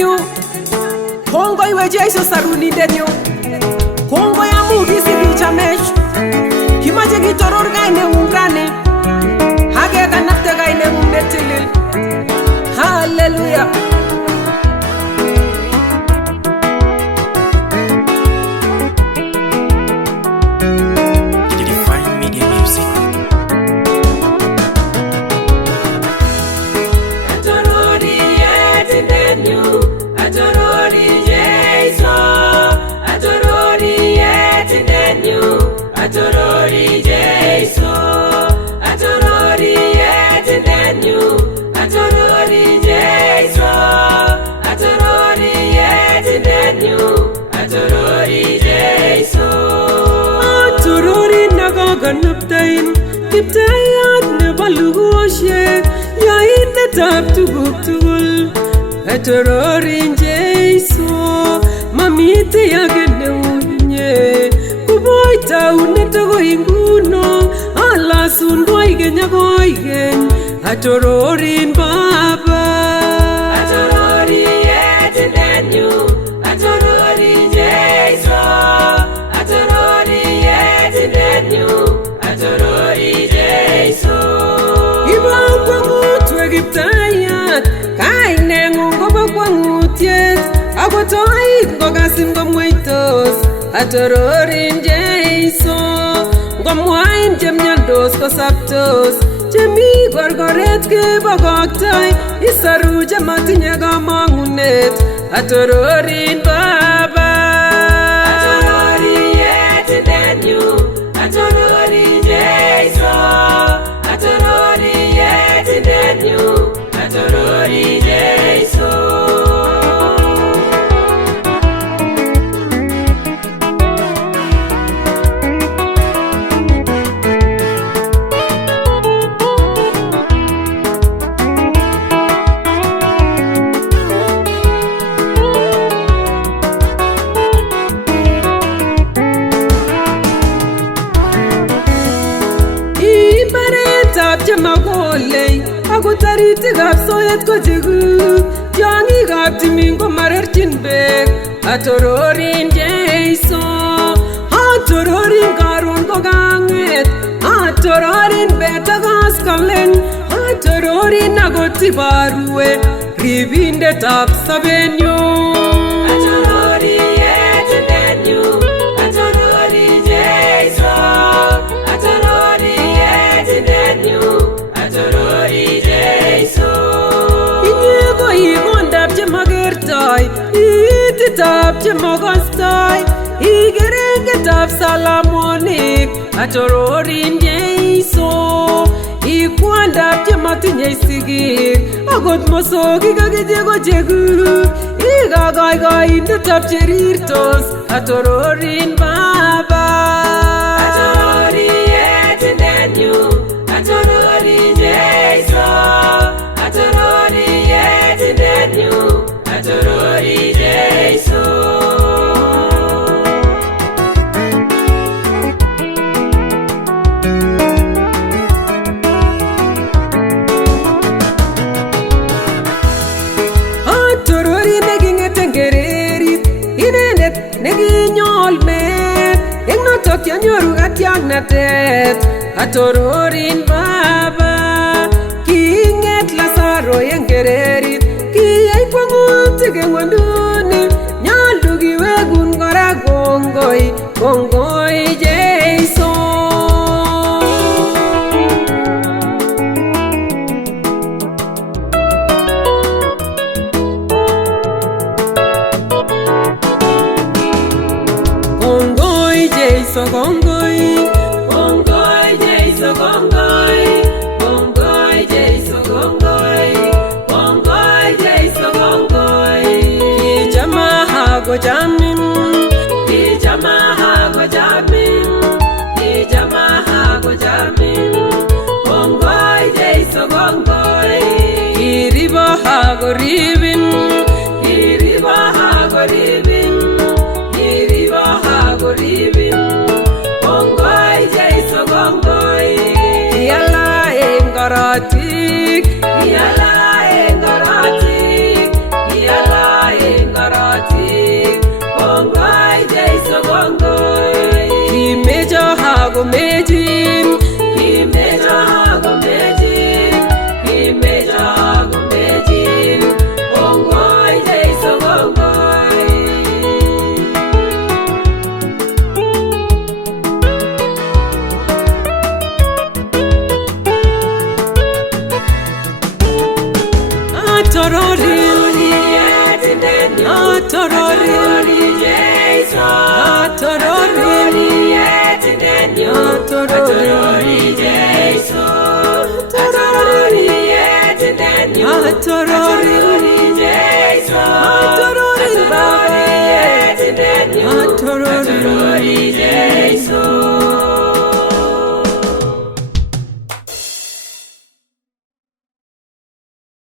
nyu kongoi we Jeiso sarunindet nyu kongoi amu kisikichomech kimache kitoror kaineng'ung rani akekanapte kaineng'ung netilil. Hallelujah. Atorori JEISO, atorori etinenyu, atorori JEISO, atorori etinenyu, atorori JEISO. Atorori nakakanaptain kiptayat nebo lugoshek yoindetab tuguk tugul. Atorori JEISO, mamite age neunye taunet agoi nguno alasun koigeny akoigeny. Atororin Baba, atorori etinenyu, atorori JEISO, atorori etinenyu, atorori JEISO. Ibang kwangut we kiptayat kaineng'ung kobo kwangutiet akotoik ngokasin komweitos. Atororin JEISO, ngomwain chemyandos kosaptos, chemi korkoret kebokoktoi, isaru chematinye kamang'unet. Atororin Baba, atorori etinenyu, atorori JEISO, atorori etinenyu, atorori JEISO. Chemagolei ako taritikab soet ko cheguk, tiong'ikab timin ko marerchin beek. Atororin JEISO, atororin karon ko kang'et, atororin bet ak koskolen, atororin akot ibarue ribindetab sobenyu. Atorori etinenyu, atorori JEISO, atorori etinenyu, atorori JEISO. Inye ko ikondab chemakertoi, ititab chemakostoi, igerengetab salamonik. Atororin JEISO, ikwandab chematinye sigik, akot mosokik akiche ko cheguk, ikakaiindetab cherirtos. Atororin Baba, atorori etinenyu, atorori JEISO, atorori etinenyu, atorori JEISO. atorori neking'ete ngererit, inendet nekinyol met, eng notok yanyoru katyaknatet. Atororin Baba, kiing'et Lazaro eng ngererit, kiyai kwang'utik eng ng'wonduni, nyolu kiwegun kora kongoi, kongoi JEISO. Kongoi JEISO, kongoi, Kongoi JEISO, kongoi, kongoi JEISO, kongoi, kongoi JEISO, kongoi. kichama hakochamin, Kichama hakochamin, kichama hakochamin. Kongoi JEISO, kongoi, kiribo hakoribin, kiribo hakoribin, kiribo hakoribin. Kongoi JEISO, kongoi, kiala eng korotik, kiala eng korotik, kiala atorori